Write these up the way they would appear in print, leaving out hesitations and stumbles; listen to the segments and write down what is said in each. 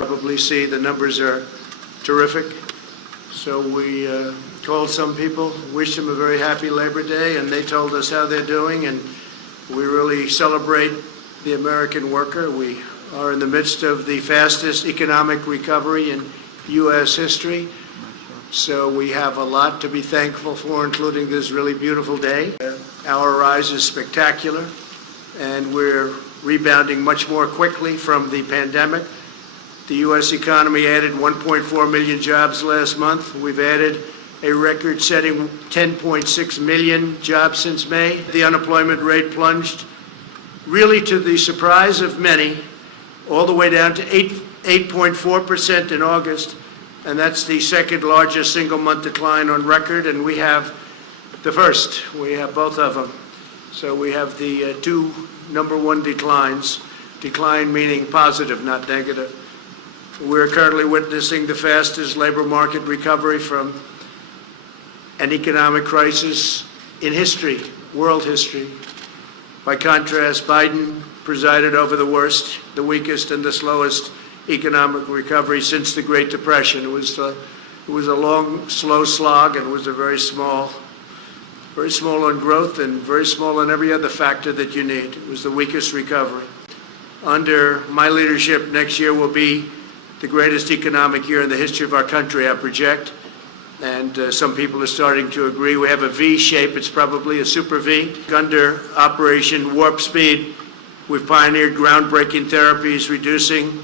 Probably see the numbers are terrific. So we called some people, wished them a very happy Labor Day, and they told us how they're doing, and we really celebrate the American worker. We are in the midst of the fastest economic recovery in U.S. history. So we have a lot to be thankful for, including this really beautiful day. Our rise is spectacular, and we're rebounding much more quickly from the pandemic. The U.S. economy added 1.4 million jobs last month. We've added a record-setting 10.6 million jobs since May. The unemployment rate plunged, really to the surprise of many, all the way down to 8.4% in August, and that's the second largest single-month decline on record, and we have the first. We have both of them. So we have the two number one declines, decline meaning positive, not negative. We're currently witnessing the fastest labor market recovery from an economic crisis in history, world history. By contrast, Biden presided over the worst, the weakest, and the slowest economic recovery since the Great Depression. It was a long, slow slog, and it was a very small on growth and very small on every other factor that you need. It was the weakest recovery. Under my leadership, next year will be the greatest economic year in the history of our country, I project. And some people are starting to agree. We have a V shape. It's probably a super V. Under Operation Warp Speed, we've pioneered groundbreaking therapies, reducing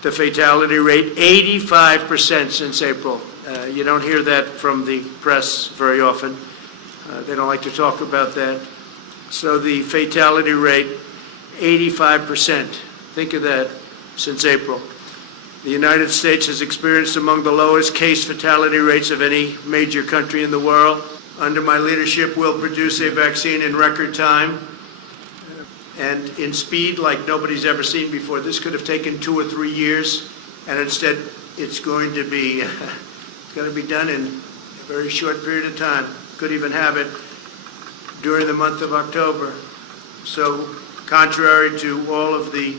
the fatality rate 85% since April. You don't hear that from the press very often. They don't like to talk about that. So the fatality rate, 85%. Think of that, since April. The United States has experienced among the lowest case fatality rates of any major country in the world. Under my leadership, we'll produce a vaccine in record time and in speed like nobody's ever seen before. This could have taken 2 or 3 years, and instead it's going to be done in a very short period of time. Could even have it during the month of October. So contrary to all of the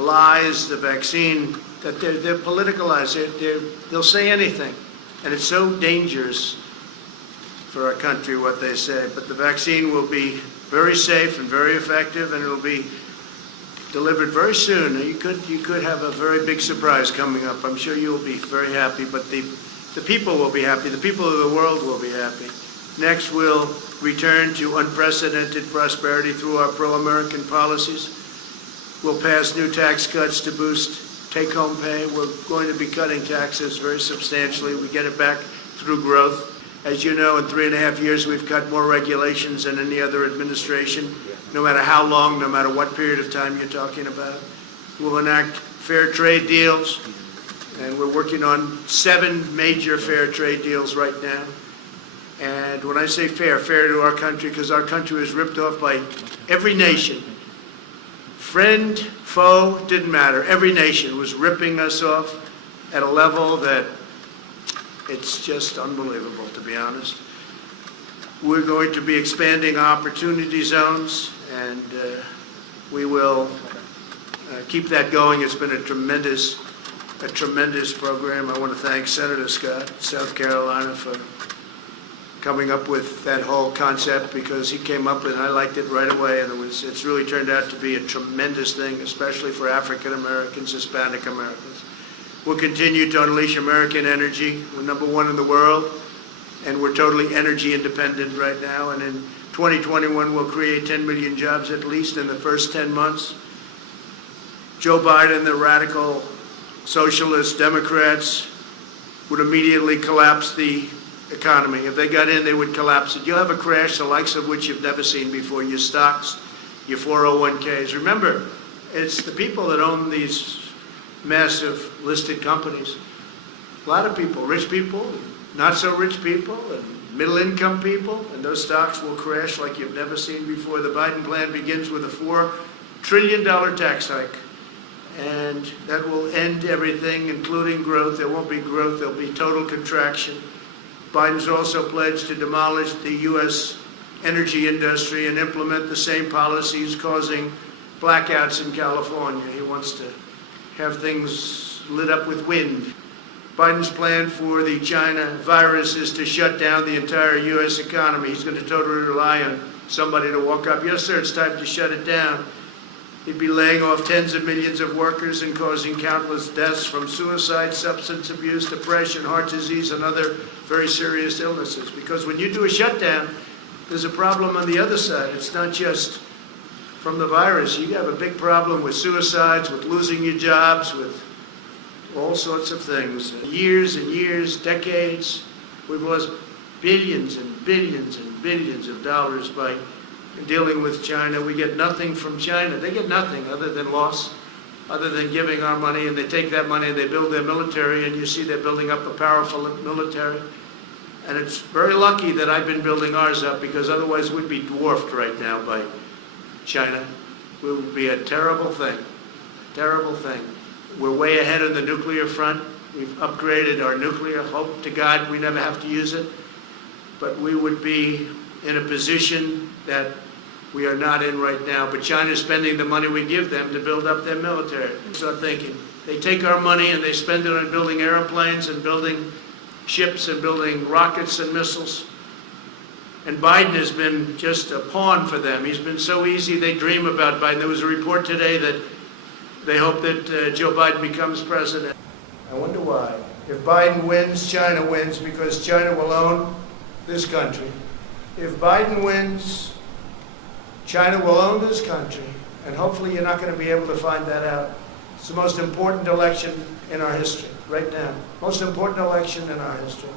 lies, the vaccine, that they're politicalized. They'll say anything, and it's so dangerous for our country what they say. But the vaccine will be very safe and very effective, and it'll be delivered very soon. You could have a very big surprise coming up. I'm sure you'll be very happy, but the people will be happy. The people of the world will be happy. Next, we'll return to unprecedented prosperity through our pro-American policies. We'll pass new tax cuts to boost take-home pay. We're going to be cutting taxes very substantially. We get it back through growth. As you know, in 3.5 years, we've cut more regulations than any other administration, no matter how long, no matter what period of time you're talking about. We'll enact fair trade deals, and we're working on 7 major fair trade deals right now. And when I say fair, fair to our country, because our country was ripped off by every nation. Friend, foe, didn't matter. Every nation was ripping us off at a level that it's just unbelievable, to be honest. We're going to be expanding opportunity zones, and we will keep that going. It's been a tremendous program. I want to thank Senator Scott, South Carolina, for coming up with that whole concept, because he came up with it and I liked it right away, and it's really turned out to be a tremendous thing, especially for African Americans, Hispanic Americans. We'll continue to unleash American energy. We're number one in the world, and we're totally energy independent right now, and in 2021 we'll create 10 million jobs at least in the first 10 months. Joe Biden, the radical socialist Democrats, would immediately collapse the economy. If they got in, they would collapse it. You'll have a crash the likes of which you've never seen before. Your stocks, your 401ks. Remember, it's the people that own these massive listed companies. A lot of people, rich people, not so rich people, and middle income people, and those stocks will crash like you've never seen before. The Biden plan begins with a $4 trillion tax hike, and that will end everything, including growth. There won't be growth, there'll be total contraction. Biden's also pledged to demolish the U.S. energy industry and implement the same policies causing blackouts in California. He wants to have things lit up with wind. Biden's plan for the China virus is to shut down the entire U.S. economy. He's going to totally rely on somebody to walk up, yes, sir, it's time to shut it down. He'd be laying off tens of millions of workers and causing countless deaths from suicide, substance abuse, depression, heart disease, and other very serious illnesses. Because when you do a shutdown, there's a problem on the other side. It's not just from the virus. You have a big problem with suicides, with losing your jobs, with all sorts of things. Years and years, decades, we've lost billions and billions and billions of dollars by dealing with China. We get nothing from China. They get nothing other than loss, other than giving our money, and they take that money and they build their military, and you see they're building up a powerful military. And it's very lucky that I've been building ours up, because otherwise we'd be dwarfed right now by China. It would be a terrible thing, a terrible thing. We're way ahead on the nuclear front. We've upgraded our nuclear. Hope to God we never have to use it. But we would be in a position that we are not in right now. But China's spending the money we give them to build up their military. Start thinking. They take our money and they spend it on building airplanes and building ships and building rockets and missiles. And Biden has been just a pawn for them. He's been so easy, they dream about Biden. There was a report today that they hope that Joe Biden becomes president. I wonder why. If Biden wins, China wins, because China will own this country. If Biden wins, China will own this country, and hopefully you're not going to be able to find that out. It's the most important election in our history, right now. Most important election in our history.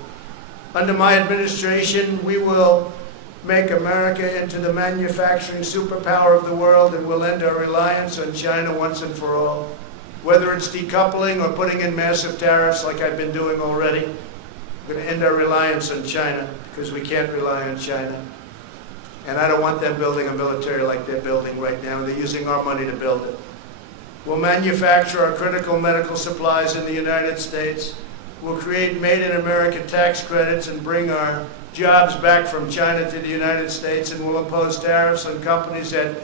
Under my administration, we will make America into the manufacturing superpower of the world, and we'll end our reliance on China once and for all. Whether it's decoupling or putting in massive tariffs like I've been doing already, we're going to end our reliance on China, because we can't rely on China. And I don't want them building a military like they're building right now. They're using our money to build it. We'll manufacture our critical medical supplies in the United States. We'll create made-in-America tax credits and bring our jobs back from China to the United States, and we'll impose tariffs on companies that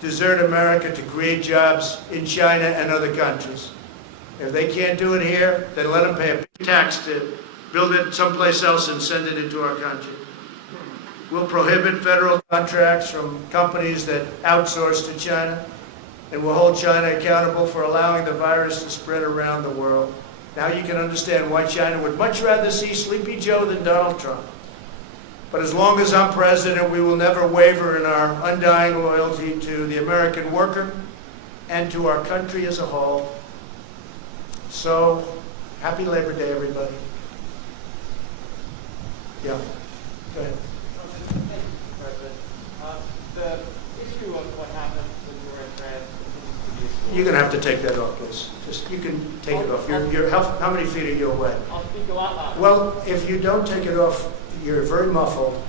desert America to create jobs in China and other countries. If they can't do it here, then let them pay a big tax to build it someplace else and send it into our country. We'll prohibit federal contracts from companies that outsource to China, and we'll hold China accountable for allowing the virus to spread around the world. Now you can understand why China would much rather see Sleepy Joe than Donald Trump. But as long as I'm president, we will never waver in our undying loyalty to the American worker and to our country as a whole. So, happy Labor Day, everybody. Yeah, go ahead. The issue of what happened when you were in France continues to be a story. You're going to have to take that off, please. Just, you can take it off. How many feet are you away? I'll speak a lot louder. Well, if you don't take it off, you're very muffled.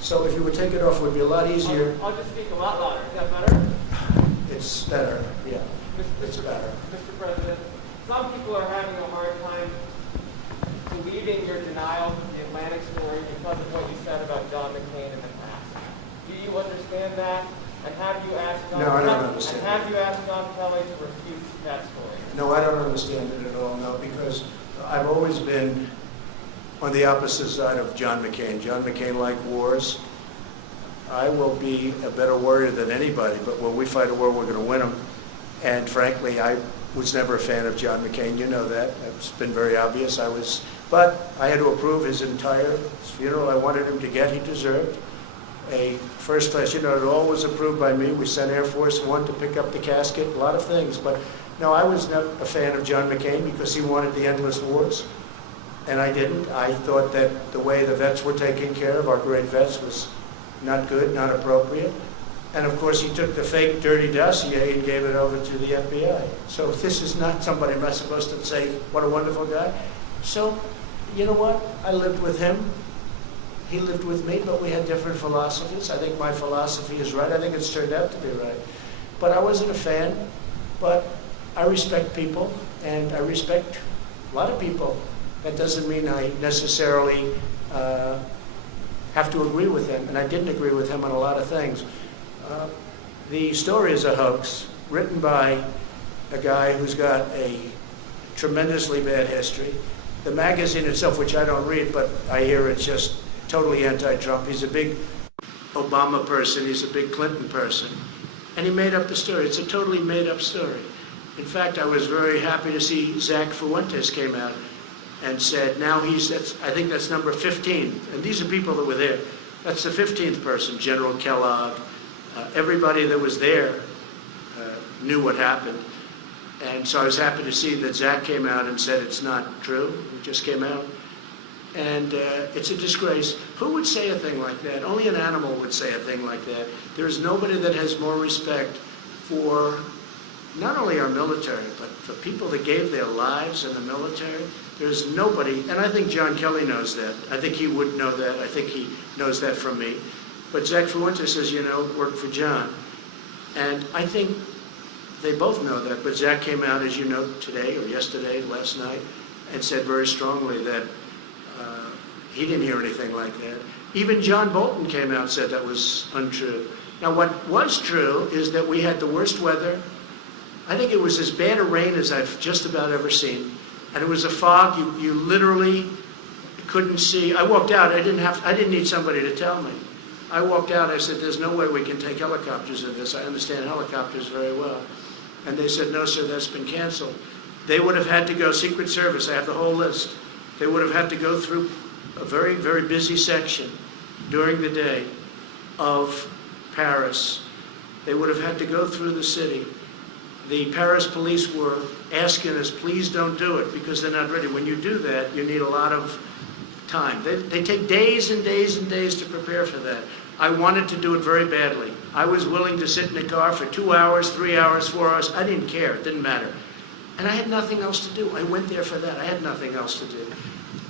So if you would take it off, it would be a lot easier. I'll just speak a lot louder. Is that better? It's better, yeah. It's better. Mr. President, some people are having a hard time believing your denial of the Atlantic story because of what you said about John McCain in the past. Do you understand that? And have you asked John No, I don't understand. And have you asked John Kelly to refute that story? No, I don't understand it at all, no, because I've always been on the opposite side of John McCain. John McCain liked wars. I will be a better warrior than anybody, but when we fight a war, we're going to win them. And frankly, I was never a fan of John McCain. You know that. It's been very obvious. But I had to approve his entire funeral. I wanted him to get. He deserved a first class. You know, it all was approved by me. We sent Air Force One to pick up the casket, a lot of things. But no, I was not a fan of John McCain because he wanted the endless wars. And I didn't. I thought that the way the vets were taken care of, our great vets, was not good, not appropriate. And of course, he took the fake dirty dossier and gave it over to the FBI. So this is not somebody I'm not supposed to say, what a wonderful guy. So, you know what? I lived with him. He lived with me, but we had different philosophies. I think my philosophy is right. I think it's turned out to be right. But I wasn't a fan. But I respect people, and I respect a lot of people. That doesn't mean I necessarily have to agree with him, and I didn't agree with him on a lot of things. The story is a hoax written by a guy who's got a tremendously bad history. The magazine itself, which I don't read, but I hear it's just totally anti-Trump. He's a big Obama person. He's a big Clinton person. And he made up the story. It's a totally made-up story. In fact, I was very happy to see Zach Fuentes came out and said now I think that's number 15. And these are people that were there. That's the 15th person, General Kellogg. Everybody that was there knew what happened. And so I was happy to see that Zach came out and said it's not true. It just came out. And it's a disgrace. Who would say a thing like that? Only an animal would say a thing like that. There's nobody that has more respect for not only our military, but for people that gave their lives in the military. There's nobody, and I think John Kelly knows that. I think he would know that. I think he knows that from me. But Zach Fuentes says, worked for John. And I think they both know that. But Zach came out, as you know, today or yesterday, last night, and said very strongly that he didn't hear anything like that. Even John Bolton came out and said that was untrue. Now, what was true is that we had the worst weather. I think it was as bad a rain as I've just about ever seen. And it was a fog. You literally couldn't see. I walked out. I didn't need somebody to tell me. I walked out. I said, there's no way we can take helicopters in this. I understand helicopters very well. And they said, no, sir, that's been canceled. They would have had to go, Secret Service, I have the whole list. They would have had to go through a very, very busy section during the day of Paris. They would have had to go through the city. The Paris police were asking us, please don't do it, because they're not ready. When you do that, you need a lot of time. They take days and days and days to prepare for that. I wanted to do it very badly. I was willing to sit in the car for 2 hours, 3 hours, 4 hours. I didn't care. It didn't matter. And I had nothing else to do. I went there for that. I had nothing else to do.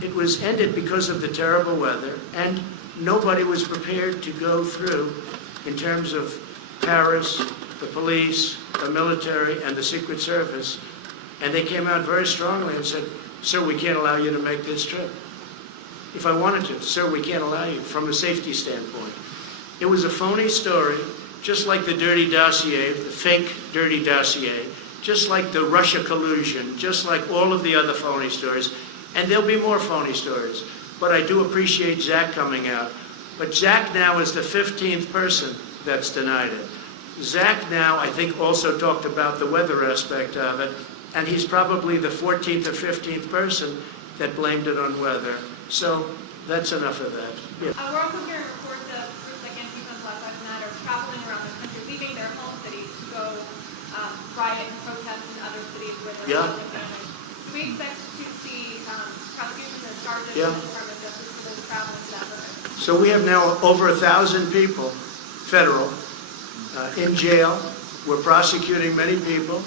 It was ended because of the terrible weather, and nobody was prepared to go through, in terms of Paris, the police, the military, and the Secret Service. And they came out very strongly and said, sir, we can't allow you to make this trip. If I wanted to, sir, we can't allow you from a safety standpoint. It was a phony story, just like the dirty dossier, the fake dirty dossier, just like the Russia collusion, just like all of the other phony stories. And there'll be more phony stories. But I do appreciate Zach coming out. But Zach now is the 15th person that's denied it. Zach now, I think, also talked about the weather aspect of it, and he's probably the 14th or 15th person that blamed it on weather. So that's enough of that. Yeah. We're also hearing reports of groups like Antifa and Black Lives Matter traveling around the country, leaving their home cities to go riot and protest in other cities where they're family. Do we expect to see prosecutions and charges in the Department of Justice for those traveling to that purpose? So we have now over 1,000 people, federal, in jail. We're prosecuting many people.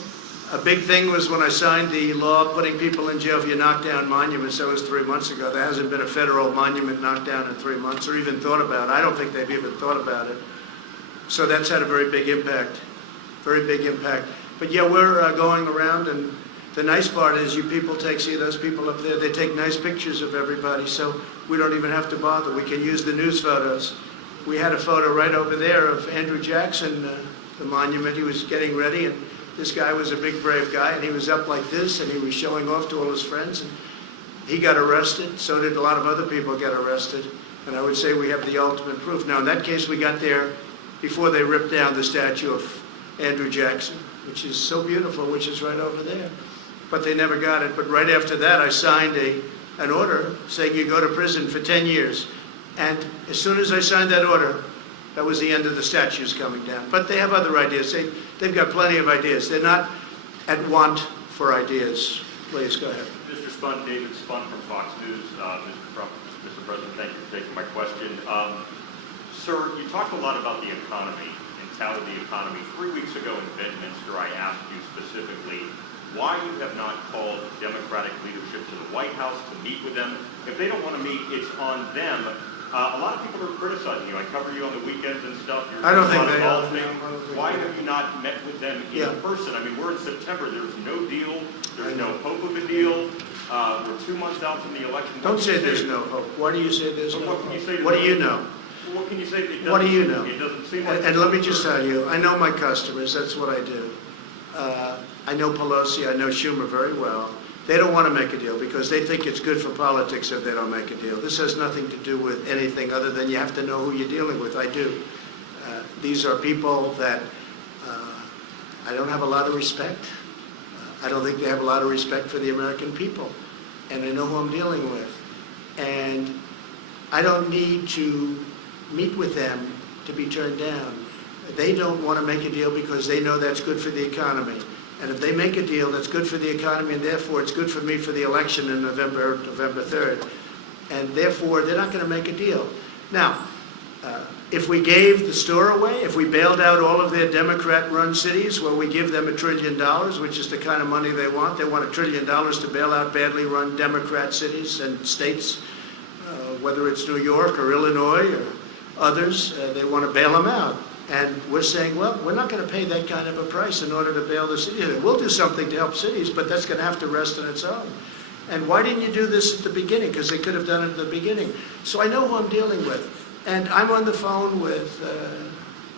A big thing was when I signed the law putting people in jail if you knock down monuments. That was 3 months ago. There hasn't been a federal monument knocked down in 3 months or even thought about. I don't think they've even thought about it. So that's had a very big impact, very big impact. But yeah, we're going around, and the nice part is you people see those people up there, they take nice pictures of everybody, so we don't even have to bother. We can use the news photos. We had a photo right over there of Andrew Jackson, the monument. He was getting ready, and this guy was a big, brave guy, and he was up like this, and he was showing off to all his friends, and he got arrested. So did a lot of other people get arrested, and I would say we have the ultimate proof. Now, in that case, we got there before they ripped down the statue of Andrew Jackson, which is so beautiful, which is right over there. But they never got it. But right after that, I signed an order saying you go to prison for 10 years. And as soon as I signed that order, that was the end of the statues coming down. But they have other ideas. They've got plenty of ideas. They're not at want for ideas. Please, go ahead. Mr. Spun, David Spun from Fox News. Mr. President, thank you for taking my question. Sir, you talked a lot about the economy and touted the economy. 3 weeks ago in Bedminster, I asked you specifically why you have not called Democratic leadership to the White House to meet with them. If they don't want to meet, it's on them. A lot of people are criticizing you. I cover you on the weekends and stuff. I don't think they are. Why have you not met with them in person? I mean, we're in September. There's no deal. There's no hope of a deal. We're 2 months out from the election. Don't say there's no hope. Why do you say there's no hope? What do you know? What can you say? What do you know? It doesn't seem like. And let me just tell you, I know my customers. That's what I do. I know Pelosi. I know Schumer very well. They don't want to make a deal because they think it's good for politics if they don't make a deal. This has nothing to do with anything other than you have to know who you're dealing with. I do. These are people that I don't have a lot of respect. I don't think they have a lot of respect for the American people. And I know who I'm dealing with. And I don't need to meet with them to be turned down. They don't want to make a deal because they know that's good for the economy. And if they make a deal that's good for the economy, and therefore it's good for me for the election in November 3rd, and therefore they're not going to make a deal. Now, if we gave the store away, if we bailed out all of their Democrat-run cities, where we give them $1 trillion, which is the kind of money they want $1 trillion to bail out badly run Democrat cities and states, whether it's New York or Illinois or others, they want to bail them out. And we're saying, well, we're not going to pay that kind of a price in order to bail the city. We'll do something to help cities, but that's going to have to rest on its own. And why didn't you do this at the beginning? Because they could have done it at the beginning. So I know who I'm dealing with. And I'm on the phone with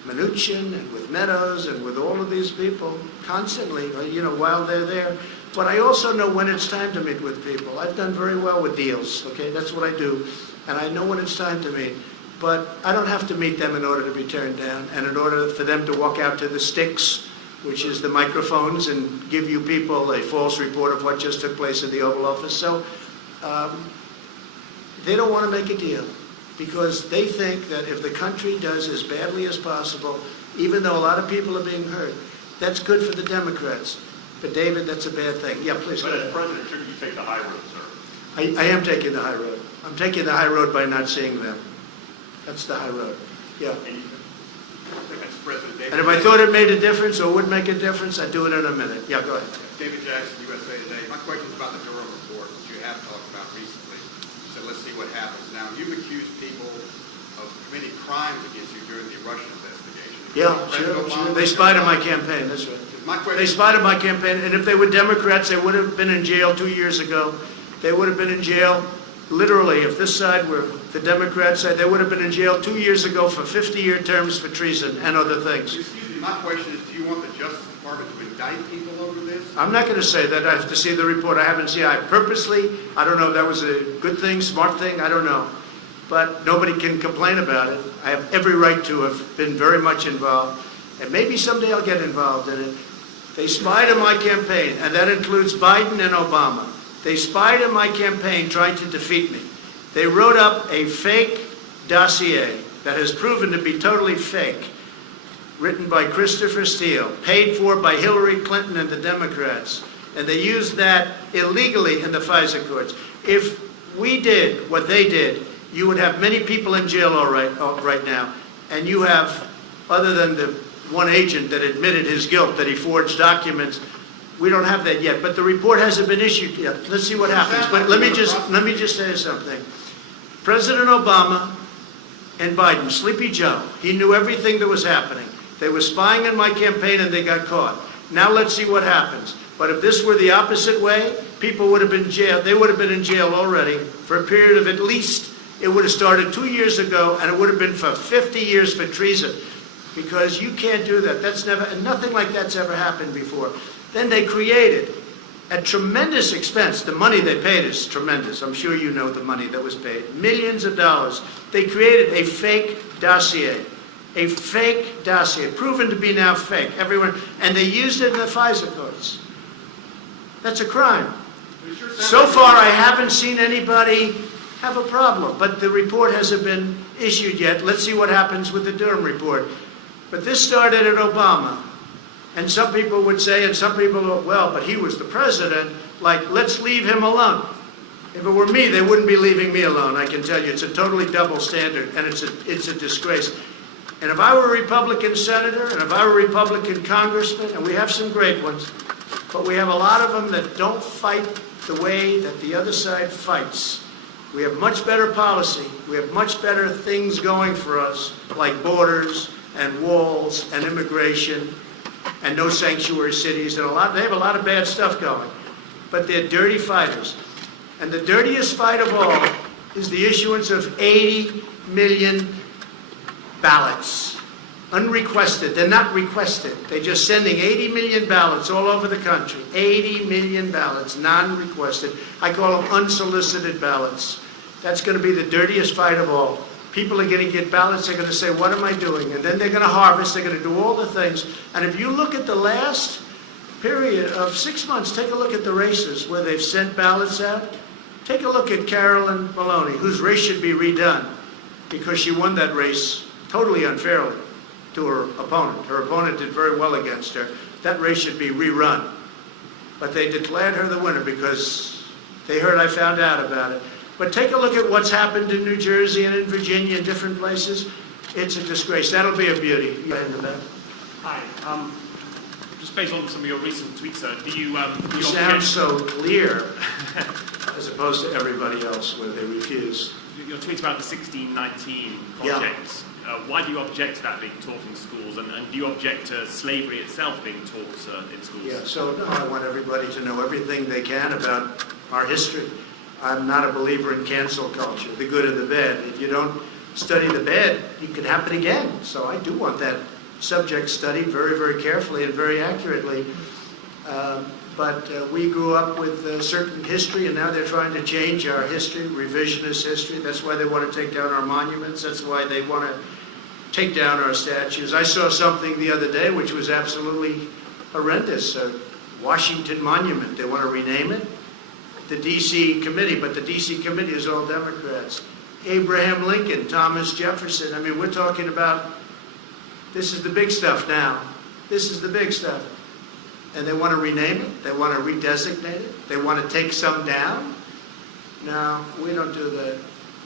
Mnuchin and with Meadows and with all of these people constantly, while they're there. But I also know when it's time to meet with people. I've done very well with deals, okay? That's what I do. And I know when it's time to meet. But I don't have to meet them in order to be turned down and in order for them to walk out to the sticks, which is the microphones, and give you people a false report of what just took place in the Oval Office. So they don't want to make a deal because they think that if the country does as badly as possible, even though a lot of people are being hurt, that's good for the Democrats. But David, that's a bad thing. Yeah, please go But ahead. as president, shouldn't you take the high road, sir? I am taking the high road. I'm taking the high road by not seeing them. That's the high road. Yeah. Mr. President, David. And if I thought it made a difference or would make a difference, I'd do it in a minute. Yeah, go ahead. David Jackson, USA Today. My question is about the Durham report, which you have talked about recently. You said, let's see what happens. Now, you've accused people of committing crimes against you during the Russian investigation. Yeah, President sure. Obama- They spied on my campaign, that's right. My question. They spied on my campaign, and if they were Democrats, they would have been in jail 2 years ago. They would have been in jail, literally, if this side were the Democrat side, they would have been in jail 2 years ago for 50-year terms for treason and other things. Excuse me, my question is, do you want the Justice Department to indict people over this? I'm not going to say that. I have to see the report. I haven't seen it. I don't know if that was a good thing, smart thing, I don't know. But nobody can complain about it. I have every right to have been very much involved. And maybe someday I'll get involved in it. They spied on my campaign, and that includes Biden and Obama. They spied on my campaign trying to defeat me. They wrote up a fake dossier that has proven to be totally fake, written by Christopher Steele, paid for by Hillary Clinton and the Democrats. And they used that illegally in the FISA courts. If we did what they did, you would have many people in jail right now. And you have, other than the one agent that admitted his guilt, that he forged documents, we don't have that yet. But the report hasn't been issued yet. Let's see what happens. But let me just say something. President Obama and Biden, Sleepy Joe, he knew everything that was happening. They were spying on my campaign and they got caught. Now let's see what happens. But if this were the opposite way, people would have been jailed. They would have been in jail already for a period of at least, it would have started 2 years ago, and it would have been for 50 years for treason. Because you can't do that. That's never, and nothing like that's ever happened before. Then they created, at tremendous expense, the money they paid is tremendous. I'm sure you know the money that was paid. Millions of dollars. They created a fake dossier. A fake dossier, proven to be now fake. Everyone, and they used it in the FISA courts. That's a crime. So far, I haven't seen anybody have a problem, but the report hasn't been issued yet. Let's see what happens with the Durham report. But this started at Obama. And some people would say, and some people, well, but he was the president, like, let's leave him alone. If it were me, they wouldn't be leaving me alone, I can tell you. It's a totally double standard, and it's a disgrace. And if I were a Republican senator, and if I were a Republican congressman, and we have some great ones, but we have a lot of them that don't fight the way that the other side fights. We have much better policy. We have much better things going for us, like borders and walls and immigration and no sanctuary cities, and they have a lot of bad stuff going. But they're dirty fighters. And the dirtiest fight of all is the issuance of 80 million ballots. unrequested. They're not requested. They're just sending 80 million ballots all over the country. 80 million ballots, non-requested. I call them unsolicited ballots. That's going to be the dirtiest fight of all. People are going to get ballots. They're going to say, what am I doing? And then they're going to harvest. They're going to do all the things. And if you look at the last period of 6 months, take a look at the races where they've sent ballots out. Take a look at Carolyn Maloney, whose race should be redone because she won that race totally unfairly to her opponent. Her opponent did very well against her. That race should be rerun. But they declared her the winner because they heard I found out about it. But take a look at what's happened in New Jersey and in Virginia and different places. It's a disgrace. That'll be a beauty. In the back. Hi. Just based on some of your recent tweets, sir, do you You sound so clear as opposed to everybody else where they refuse. your tweets about the 1619 Yeah. project? Why do you object to that being taught in schools, and do you object to slavery itself being taught in schools? Yeah, so no, I want everybody to know everything they can about our history. I'm not a believer in cancel culture, the good and the bad. If you don't study the bad, it could happen again. So I do want that subject studied very, very carefully and very accurately. But we grew up with a certain history, and now they're trying to change our history, revisionist history. That's why they want to take down our monuments. That's why they want to take down our statues. I saw something the other day which was absolutely horrendous. Washington Monument, they want to rename it. The D.C. committee, but the D.C. committee is all Democrats. Abraham Lincoln, Thomas Jefferson. I mean, we're talking about, this is the big stuff now. This is the big stuff. And they want to rename it. They want to redesignate it. They want to take some down. No, we don't do that.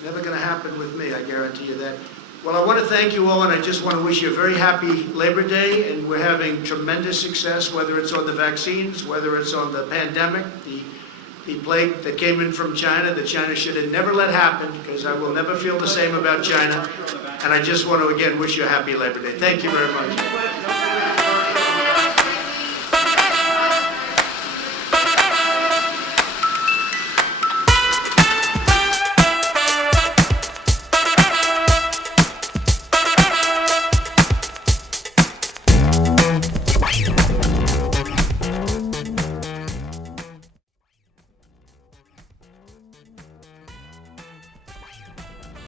Never going to happen with me, I guarantee you that. Well, I want to thank you all, and I just want to wish you a very happy Labor Day, and we're having tremendous success, whether it's on the vaccines, whether it's on the pandemic, the plague that came in from China that China should have never let happen, because I will never feel the same about China. And I just want to, again, wish you a happy Labor Day. Thank you very much.